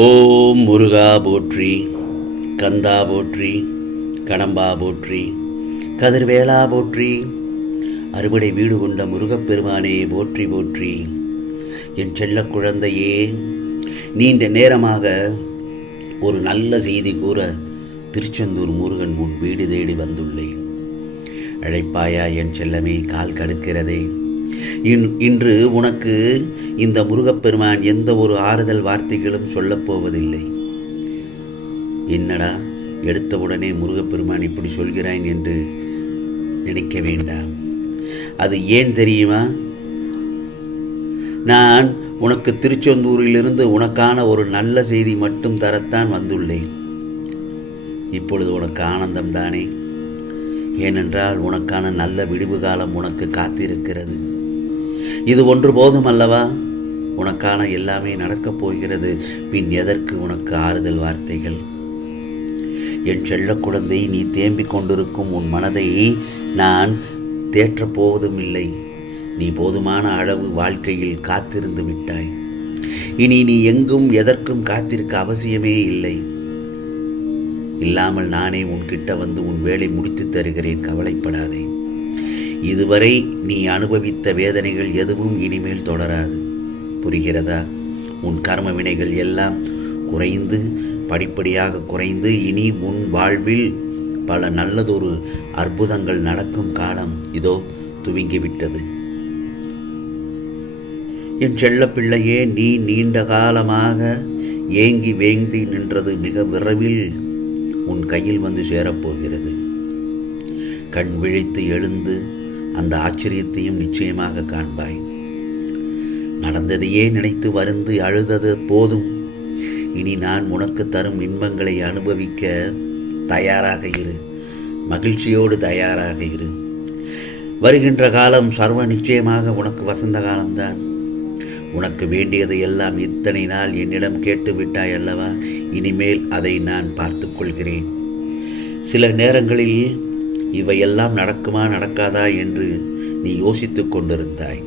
ஓம் முருகா போற்றி, கந்தா போற்றி, கடம்பா போற்றி, கதிர்வேலா போற்றி, அறுபடை வீடு கொண்ட முருகப்பெருமானே போற்றி போற்றி. என் செல்ல குழந்தையே, நீண்ட நேரமாக ஒரு நல்ல செய்தி கூற திருச்செந்தூர் முருகன் உன் வீடு தேடி வந்துள்ளேன். அழைப்பாயா என் செல்லமே? கால் கடுக்கிறதே. இன்று உனக்கு இந்த முருகப்பெருமான் எந்த ஒரு ஆறுதல் வார்த்தைகளும் சொல்லப்போவதில்லை. என்னடா எடுத்தவுடனே முருகப்பெருமான் இப்படி சொல்கிறான் என்று நினைக்க வேண்டாம். அது ஏன் தெரியுமா? நான் உனக்கு திருச்செந்தூரிலிருந்து உனக்கான ஒரு நல்ல செய்தி மட்டும் தரத்தான் வந்துள்ளேன். இப்பொழுது உனக்கு ஆனந்தம் தானே? ஏனென்றால் உனக்கான நல்ல விடுவு காலம் உனக்கு காத்திருக்கிறது. இது ஒன்று போதும் அல்லவா? உனக்கான எல்லாமே நடக்கப் போகிறது. பின் எதற்கு உனக்கு ஆறுதல் வார்த்தைகள்? என் செல்ல குழந்தை, நீ தேம்பிக் கொண்டிருக்கும் உன் மனதை நான் தேற்றப் போவதும் இல்லை. நீ போதுமான அளவு வாழ்க்கையில் காத்திருந்து விட்டாய். இனி நீ எங்கும் எதற்கும் காத்திருக்க அவசியமே இல்லை. இல்லாமல் நானே உன்கிட்ட வந்து உன் வேலை முடித்து தருகிறேன், கவலைப்படாதே. இதுவரை நீ அனுபவித்த வேதனைகள் எதுவும் இனிமேல் தொடராது. புரிகிறதா? உன் கர்ம வினைகள் எல்லாம் குறைந்து படிப்படியாக குறைந்து இனி உன் வாழ்வில் பல நல்லதொரு அற்புதங்கள் நடக்கும் காலம் இதோ துவங்கிவிட்டது. என் செல்ல பிள்ளையே, நீ நீண்ட காலமாக ஏங்கி வேங்கி நின்றது மிக விரைவில் உன் கையில் வந்து சேரப்போகிறது. கண் விழித்து எழுந்து அந்த ஆச்சரியத்தையும் நிச்சயமாக காண்பாய். நடந்ததையே நினைத்து வருந்து அழுதது போதும். இனி நான் உனக்கு தரும் இன்பங்களை அனுபவிக்க தயாராக இரு. மகிழ்ச்சியோடு தயாராக இரு. வருகின்ற காலம் சர்வ நிச்சயமாக உனக்கு வசந்த காலம்தான். உனக்கு வேண்டியதை எல்லாம் இத்தனை நாள் என்னிடம் கேட்டு விட்டாய் அல்லவா? இனிமேல் அதை நான் பார்த்து கொள்கிறேன். சில நேரங்களில் இவையெல்லாம் நடக்குமா நடக்காதா என்று நீ யோசித்து கொண்டிருந்தாய்.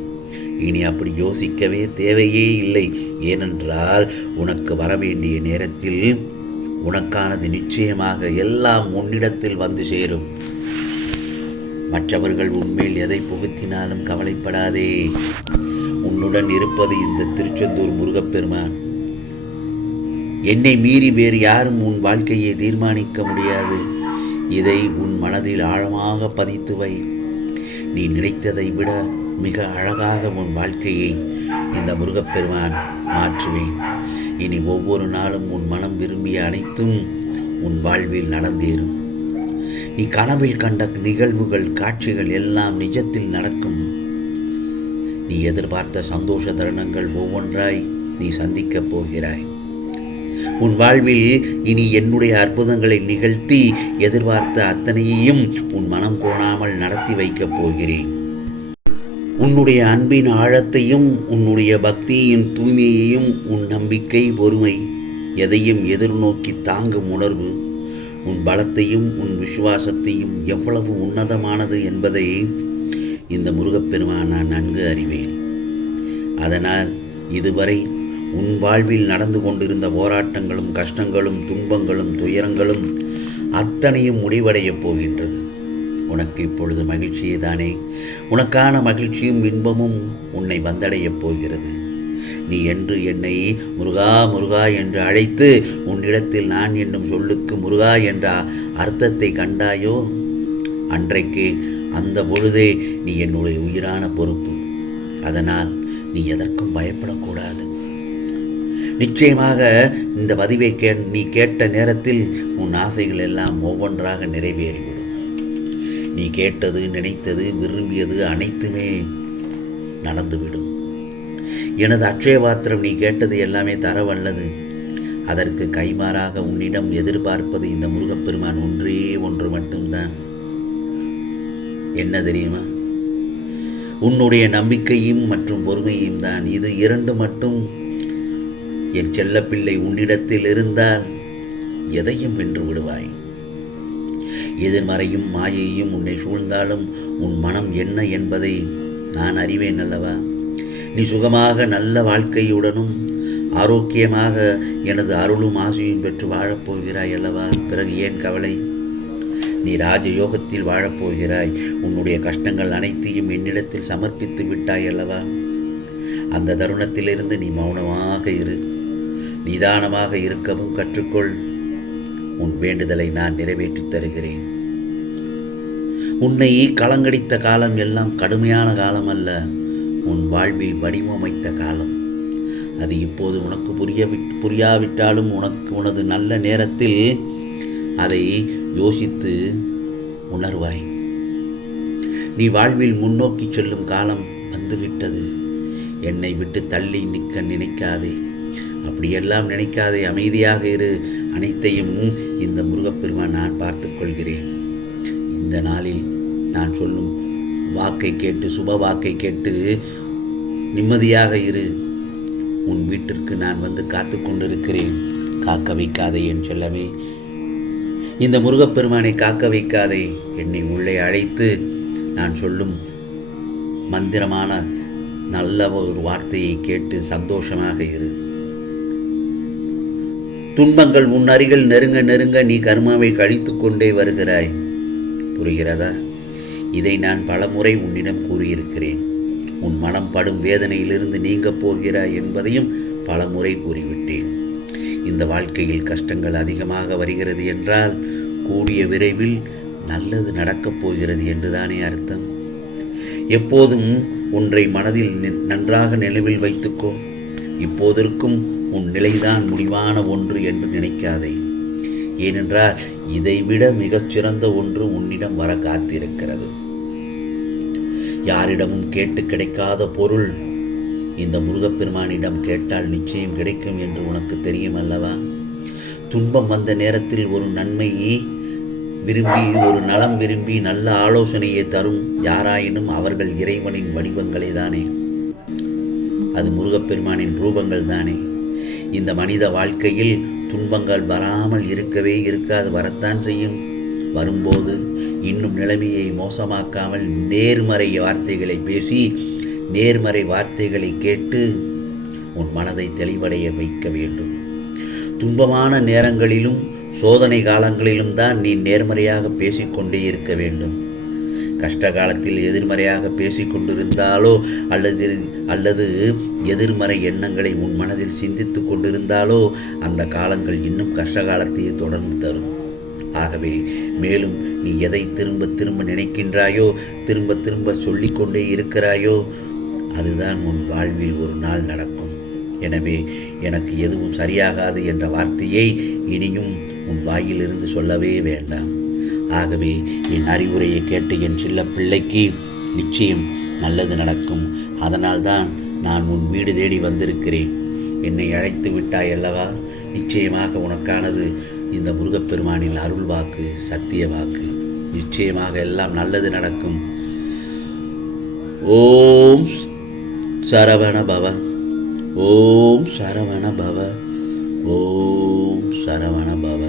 இனி அப்படி யோசிக்கவே தேவையே இல்லை. ஏனென்றால் உனக்கு வரவேண்டிய நேரத்தில் உனக்கானது நிச்சயமாக எல்லாம் உன்னிடத்தில் வந்து சேரும். மற்றவர்கள் உன்மேல் எதை புகுத்தினாலும் கவலைப்படாதே. உன்னுடன் இருப்பது இந்த திருச்செந்தூர் முருகப்பெருமான். என்னை மீறி வேறு யாரும் உன் வாழ்க்கையை தீர்மானிக்க முடியாது. இதை உன் மனதில் ஆழமாக பதித்து வை. நீ நினைத்ததை விட மிக அழகாக உன் வாழ்க்கையை இந்த முருகப்பெருமான் மாற்றுவேன். இனி ஒவ்வொரு நாளும் உன் மனம் விரும்பிய அனைத்தும் உன் வாழ்வில் நடந்தேறும். நீ கனவில் கண்ட நிகழ்வுகள் காட்சிகள் எல்லாம் நிஜத்தில் நடக்கும். நீ எதிர்பார்த்த சந்தோஷ தருணங்கள் ஒவ்வொன்றாய் நீ சந்திக்கப் போகிறாய். உன் வாழ்வில் இனி என்னுடைய அற்புதங்களை நிகழ்த்தி எதிர்பார்த்த அத்தனையையும் உன் மனம் கோணாமல் நடத்தி வைக்கப் போகிறேன். உன்னுடைய அன்பின் ஆழத்தையும் உன்னுடைய பக்தியின் தூய்மையையும் உன் நம்பிக்கை பொறுமை எதையும் எதிர்நோக்கி தாங்கும் உணர்வு உன் பலத்தையும் உன் விசுவாசத்தையும் எவ்வளவு உன்னதமானது என்பதை இந்த முருகப்பெருமான் நான் நன்கு அறிவேன். அதனால் இதுவரை உன் வாழ்வில் நடந்து கொண்டிருந்த போராட்டங்களும் கஷ்டங்களும் துன்பங்களும் துயரங்களும் அத்தனையும் முடிவடையப் போகின்றது. உனக்கு இப்பொழுது மகிழ்ச்சியே தானே? உனக்கான மகிழ்ச்சியும் இன்பமும் உன்னை வந்தடையப் போகிறது. நீ என்று என்னை முருகா முருகா என்று அழைத்து உன்னிடத்தில் நான் என்னும் சொல்லுக்கு முருகா என்ற அர்த்தத்தை கண்டாயோ, அன்றைக்கு அந்த பொழுதே நீ என்னுடைய உயிரான பொறுப்பு. அதனால் நீ எதற்கும் பயப்படக்கூடாது. நிச்சயமாக இந்த பதிவை நீ கேட்ட நேரத்தில் உன் ஆசைகள் எல்லாம் ஒவ்வொன்றாக நிறைவேறிவிடும். நீ கேட்டது, நினைத்தது, விரும்பியது அனைத்துமே நடந்துவிடும். எனது அட்சய பாத்திரம் நீ கேட்டது எல்லாமே தரவல்லது. அதற்கு கைமாறாக உன்னிடம் எதிர்பார்ப்பது இந்த முருகப்பெருமான் ஒன்றே ஒன்று மட்டும்தான். என்ன தெரியுமா? உன்னுடைய நம்பிக்கையும் மற்றும் பொறுமையும் தான். இது இரண்டு மட்டும் என் செல்லப்பிள்ளை உன்னிடத்தில் இருந்தால் எதையும் வென்று விடுவாய். எதிர்மறையும் மாயையும் உன்னை சூழ்ந்தாலும் உன் மனம் என்ன என்பதை நான் அறிவேன் அல்லவா? நீ சுகமாக நல்ல வாழ்க்கையுடனும் ஆரோக்கியமாக எனது அருளும் ஆசையும் பெற்று வாழப்போகிறாய் அல்லவா? பிறகு ஏன் கவலை? நீ ராஜயோகத்தில் வாழப்போகிறாய். உன்னுடைய கஷ்டங்கள் அனைத்தையும் என்னிடத்தில் சமர்ப்பித்து விட்டாய் அல்லவா? அந்த தருணத்திலிருந்து நீ மௌனமாக இரு. நிதானமாக இருக்கவும் கற்றுக்கொள். உன் வேண்டுதலை நான் நிறைவேற்றித் தருகிறேன். உன்னை கலங்கடித்த காலம் எல்லாம் கடுமையான காலம் அல்ல, உன் வாழ்வில் வடிவமைத்த காலம். அது இப்போது உனக்கு புரியாவிட்டாலும் உனது நல்ல நேரத்தில் அதை யோசித்து உணர்வாய். நீ வாழ்வில் முன்னோக்கி செல்லும் காலம் வந்துவிட்டது. என்னை விட்டு தள்ளி நிற்க நினைக்காதே. அப்படியெல்லாம் நினைக்காதே. அமைதியாக இரு. அனைத்தையும் இந்த முருகப்பெருமான் நான் பார்த்து கொள்கிறேன். இந்த நாளில் நான் சொல்லும் வாக்கை கேட்டு, சுப வாக்கை கேட்டு நிம்மதியாக இரு. உன் வீட்டிற்கு நான் வந்து காத்து கொண்டிருக்கிறேன். காக்க வைக்காதே என் செல்லமே. இந்த முருகப்பெருமானை காக்க வைக்காதே. என்னை உள்ளே அழைத்து நான் சொல்லும் மந்திரமான நல்ல ஒரு வார்த்தையை கேட்டு சந்தோஷமாக இரு. துன்பங்கள் உன் அருகில் நெருங்க நெருங்க நீ கர்மாவை கழித்து கொண்டே வருகிறாய். புரிகிறதா? இதை நான் பலமுறை உன்னிடம் கூறியிருக்கிறேன். உன் மனம் படும் வேதனையிலிருந்து நீங்கப் போகிறாய் என்பதையும் பலமுறை கூறிவிட்டேன். இந்த வாழ்க்கையில் கஷ்டங்கள் அதிகமாக வருகிறது என்றால் கூடிய விரைவில் நல்லது நடக்கப் போகிறது என்றுதானே அர்த்தம். எப்போதும் ஒன்றை மனதில் நன்றாக நினைவில் வைத்துக்கோ. இப்போதற்கும் உன் நிலைதான் முடிவான ஒன்று என்று நினைக்காதே. ஏனென்றால் இதைவிட மிகச்சிறந்த ஒன்று உன்னிடம் வர காத்திருக்கிறது. யாரிடமும் கேட்டு கிடைக்காத பொருள் இந்த முருகப்பெருமானிடம் கேட்டால் நிச்சயம் கிடைக்கும் என்று உனக்கு தெரியும் அல்லவா? துன்பம் வந்த நேரத்தில் ஒரு நன்மையை விரும்பி, ஒரு நலம் விரும்பி நல்ல ஆலோசனையை தரும் யாராயினும் அவர்கள் இறைவனின் வடிவங்களே தானே. அது முருகப்பெருமானின் ரூபங்கள் தானே. இந்த மனித வாழ்க்கையில் துன்பங்கள் வராமல் இருக்கவே இருக்காது, வரத்தான் செய்யும். வரும்போது இன்னும் நிலைமையை மோசமாக்காமல் நேர்மறை வார்த்தைகளை பேசி, நேர்மறை வார்த்தைகளை கேட்டு உன் மனதை தெளிவடைய வைக்க வேண்டும். துன்பமான நேரங்களிலும் சோதனை காலங்களிலும் தான் நீ நேர்மறையாக பேசிக்கொண்டே இருக்க வேண்டும். கஷ்ட காலத்தில் எதிர்மறையாக பேசிக்கொண்டிருந்தாலோ அல்லது எதிர்மறை எண்ணங்களை உன் மனதில் சிந்தித்து கொண்டிருந்தாலோ அந்த காலங்கள் இன்னும் கஷ்ட காலத்தையே தொடர்ந்து தரும். ஆகவே மேலும் நீ எதை திரும்ப திரும்ப நினைக்கின்றாயோ, திரும்ப திரும்ப சொல்லிக்கொண்டே இருக்கிறாயோ, அதுதான் உன் வாழ்வில் ஒரு நாள் நடக்கும். எனவே எனக்கு எதுவும் சரியாகாது என்ற வார்த்தையை இனியும் உன் வாயிலிருந்து சொல்லவே வேண்டாம். ஆகவே என் அறிவுரையை கேட்டு என் சின்ன பிள்ளைக்கு நிச்சயம் நல்லது நடக்கும். அதனால்தான் நான் உன் வீடு தேடி வந்திருக்கிறேன். என்னை அழைத்து விட்டாய் அல்லவா? நிச்சயமாக உனக்கானது இந்த முருகப்பெருமானின் அருள் வாக்கு, சத்திய வாக்கு. நிச்சயமாக எல்லாம் நல்லது நடக்கும். ஓம் சரவண பவ. ஓம் சரவண பவ. ஓம் சரவண பவ.